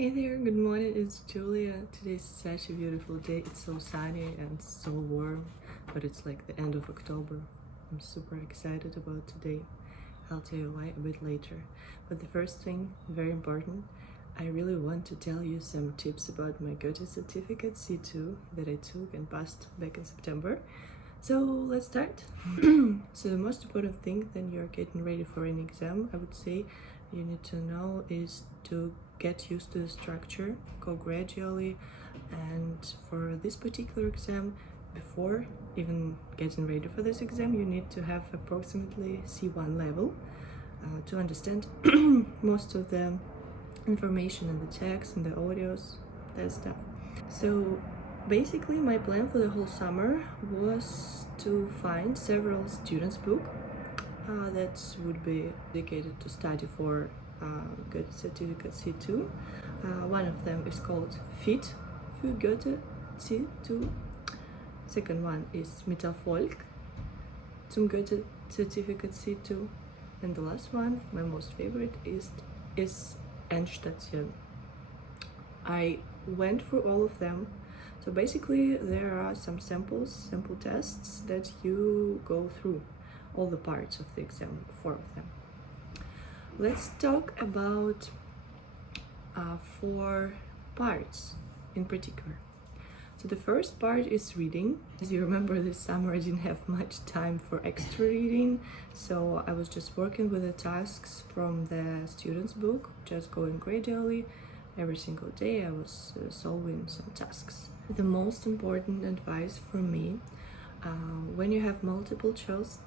Hey there, good morning, it's Julia. Today's such a beautiful day. It's so sunny and so warm, but it's like the end of October. I'm super excited about today. I'll tell you why a bit later. But the first thing, very important, I really want to tell you some tips about my Goethe Certificate C2 that I took and passed back in September. So let's start. So the most important thing when you're getting ready for an exam, I would say you need to know is to get used to the structure, go gradually, and for this particular exam, before even getting ready for this exam, you need to have approximately C1 level to understand most of the information in the text and the audios, that stuff. So basically my plan for the whole summer was to find several students' book that would be dedicated to study for Goethe Certifikat C2. One of them is called Fit für Goethe C2. Second one is Mit Erfolg zum Goethe Certifikat C2. And the last one, my most favorite, is Endstation. I went through all of them. So basically there are some simple tests that you go through all the parts of the exam, 4 of them. Let's talk about 4 parts in particular. So the first part is reading. As you remember, this summer I didn't have much time for extra reading, so I was just working with the tasks from the student's book, just going gradually. Every single day I was solving some tasks. The most important advice for me, when you have multiple choice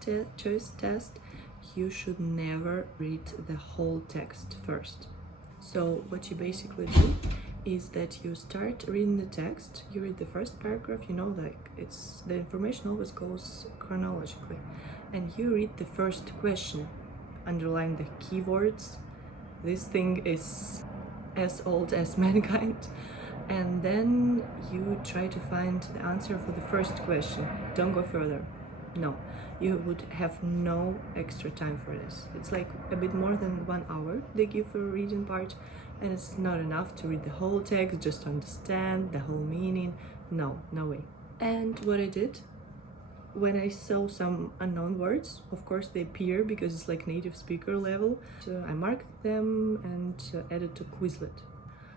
test, you should never read the whole text first. So what you basically do is that you start reading the text, you read the first paragraph, you know, like the information always goes chronologically, and you read the first question, underline the keywords. This thing is as old as mankind. And then you try to find the answer for the first question. Don't go further. No, you would have no extra time for this. It's like a bit more than 1 hour they give for a reading part, and it's not enough to read the whole text just to understand the whole meaning. No way. And what I did, when I saw some unknown words, of course they appear because it's like native speaker level, so I marked them and added to Quizlet.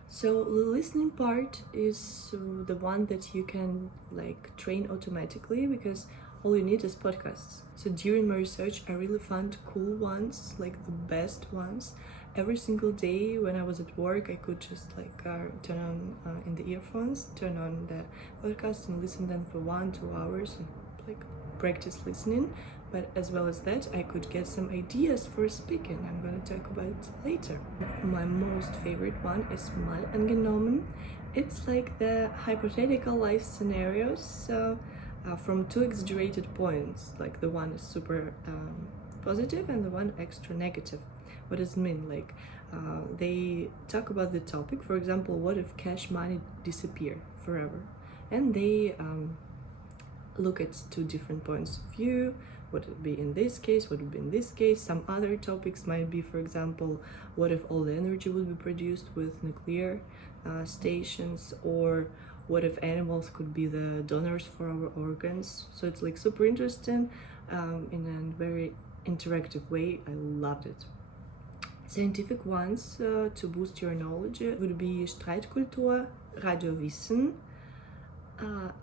So the listening part is the one that you can like train automatically, because all you need is podcasts. So during my research I really found cool ones, like the best ones. Every single day when I was at work I could just like turn on in the earphones, turn on the podcast and listen them for 1-2 hours and like practice listening. But as well as that, I could get some ideas for speaking. I'm going to talk about it later. My most favorite one is mal angenommen. It's like the hypothetical life scenarios from 2 exaggerated points. Like the one is super positive and the one extra negative. What does it mean? Like they talk about the topic. For example, what if cash money disappear forever? And they look at 2 different points of view. What would be in this case, what would be in this case. Some other topics might be, for example, what if all the energy would be produced with nuclear stations, or what if animals could be the donors for our organs. So it's like super interesting in a very interactive way. I loved it. Scientific ones to boost your knowledge would be Streitkultur, Radiowissen,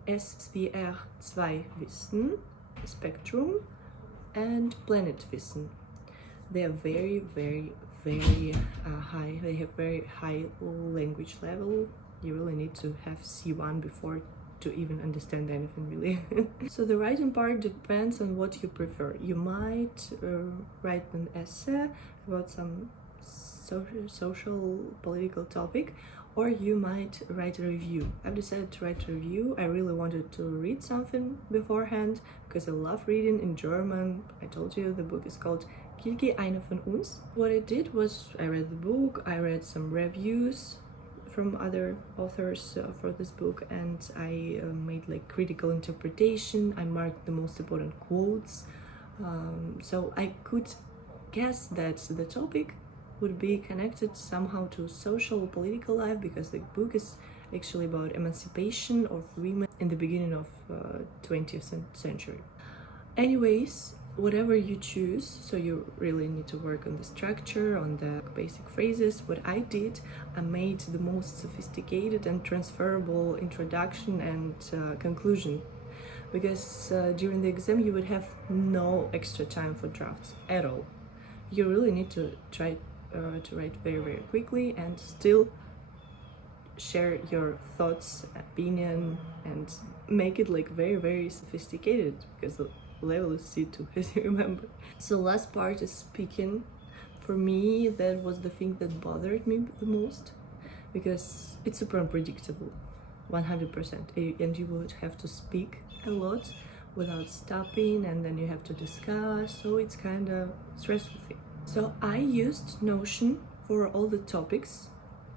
SWR2 Wissen, Spectrum, and Planetwissen. They are very high. They have very high language level. You really need to have C1 before to even understand anything, really. So the writing part depends on what you prefer. You might write an essay about some social political topic, or you might write a review. I've decided to write a review. I really wanted to read something beforehand because I love reading in German. I told you the book is called Gilgi, eine von uns. What I did was I read the book, I read some reviews from other authors for this book, and I made like critical interpretation. I marked the most important quotes, so I could guess that the topic would be connected somehow to social political life, because the book is actually about emancipation of women in the beginning of 20th century. Anyways, whatever you choose, so you really need to work on the structure, on the basic phrases. What I did, I made the most sophisticated and transferable introduction and conclusion, because during the exam you would have no extra time for drafts at all. You really need to try to write very, very quickly and still share your thoughts, opinion, and make it like very, very sophisticated, because the level is C2, as you remember. So last part is speaking. For me, that was the thing that bothered me the most, because it's super unpredictable, 100%, and you would have to speak a lot without stopping, and then you have to discuss, so it's kind of stressful thing. So I used Notion for all the topics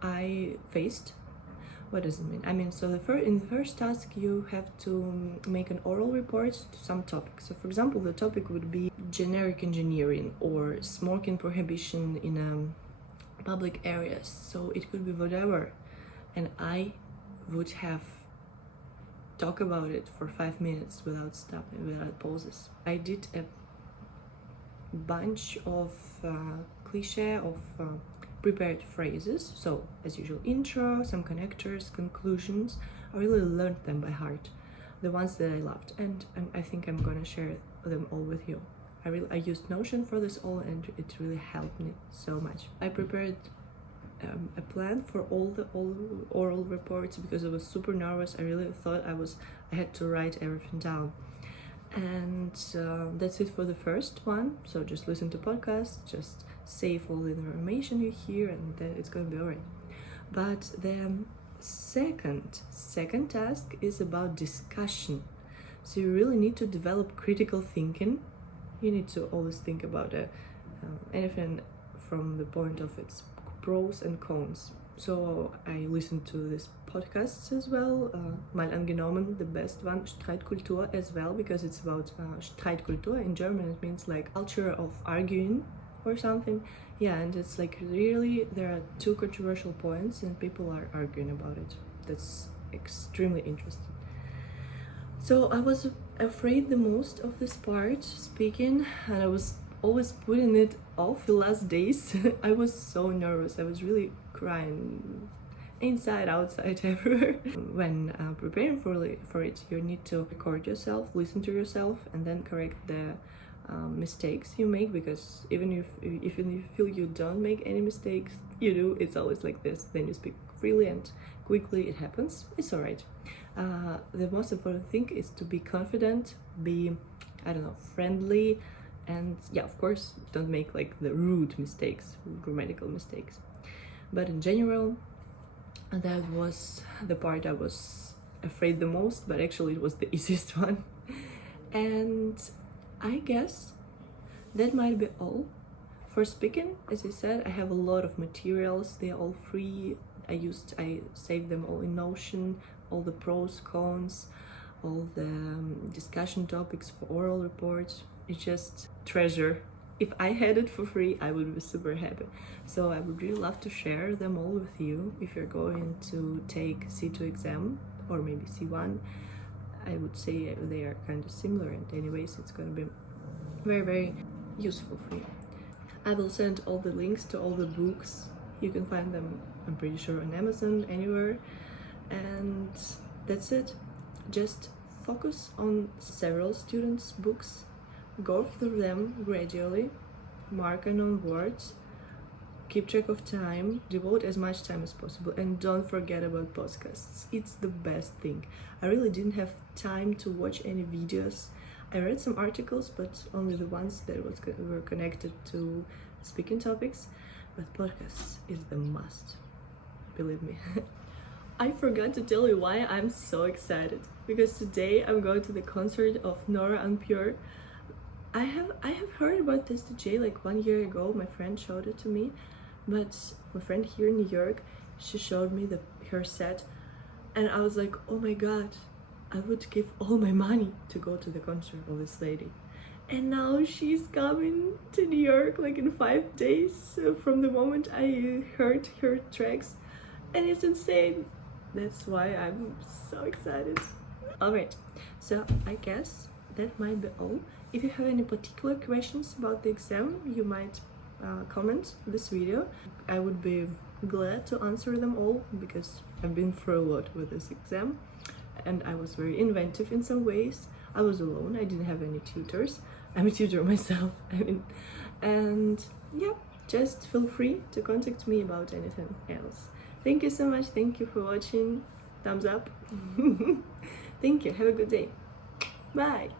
I faced. What does it mean? I mean, so in the first task you have to make an oral report to some topic. So for example, the topic would be generic engineering or smoking prohibition in public areas. So it could be whatever, and I would have talk about it for 5 minutes without stopping, without pauses. I did a bunch of cliche of prepared phrases, so as usual, intro, some connectors, conclusions. I really learned them by heart, the ones that I loved, and I think I'm gonna share them all with you. I used Notion for this all, and it really helped me so much. I prepared a plan for all the oral reports, because I was super nervous. I really thought I had to write everything down. And that's it for the first one. So just listen to podcasts, just save all the information you hear, and then it's gonna be alright. But the second task is about discussion. So you really need to develop critical thinking. You need to always think about anything from the point of its pros and cons. So I listened to these podcasts as well, mal angenommen, the best one, Streitkultur as well, because it's about Streitkultur. In German it means like culture of arguing or something. Yeah, and it's like really there are two controversial points and people are arguing about it. That's extremely interesting. So I was afraid the most of this part, speaking, and I was always putting it off the last days. I was so nervous. I was really crying inside, outside, everywhere. When preparing for it, you need to record yourself, listen to yourself, and then correct the mistakes you make, because even if you feel you don't make any mistakes, you do. It's always like this. Then you speak freely and quickly. It happens. It's alright. The most important thing is to be confident, be, I don't know, friendly, and yeah, of course, don't make like the rude mistakes, grammatical mistakes. But in general, that was the part I was afraid the most, but actually it was the easiest one. And I guess that might be all. For speaking, as I said, I have a lot of materials. They're all free. I saved them all in Notion, all the pros, cons, all the discussion topics for oral reports. It's just treasure. If I had it for free, I would be super happy. So I would really love to share them all with you. If you're going to take C2 exam, or maybe C1, I would say they are kind of similar, and anyways, it's going to be very, very useful for you. I will send all the links to all the books. You can find them, I'm pretty sure, on Amazon, anywhere. And that's it. Just focus on several students' books. Go through them gradually, mark unknown words, keep track of time, devote as much time as possible, and don't forget about podcasts. It's the best thing. I really didn't have time to watch any videos. I read some articles, but only the ones that were connected to speaking topics, but podcasts is the must, believe me. I forgot to tell you why I'm so excited, because today I'm going to the concert of Nora En Pure. I have heard about this DJ like 1 year ago. My friend showed it to me, but my friend here in New York, she showed me her set, and I was like, oh my god, I would give all my money to go to the concert of this lady. and now she's coming to New York like in 5 days from the moment I heard her tracks, and it's insane. That's why I'm so excited. Alright, so I guess that might be all. If you have any particular questions about the exam, you might comment this video. I would be glad to answer them all, because I've been through a lot with this exam and I was very inventive in some ways. I was alone, I didn't have any tutors. I'm a tutor myself, and yeah, just feel free to contact me about anything else. Thank you so much, thank you for watching, thumbs up. Thank you, have a good day, bye.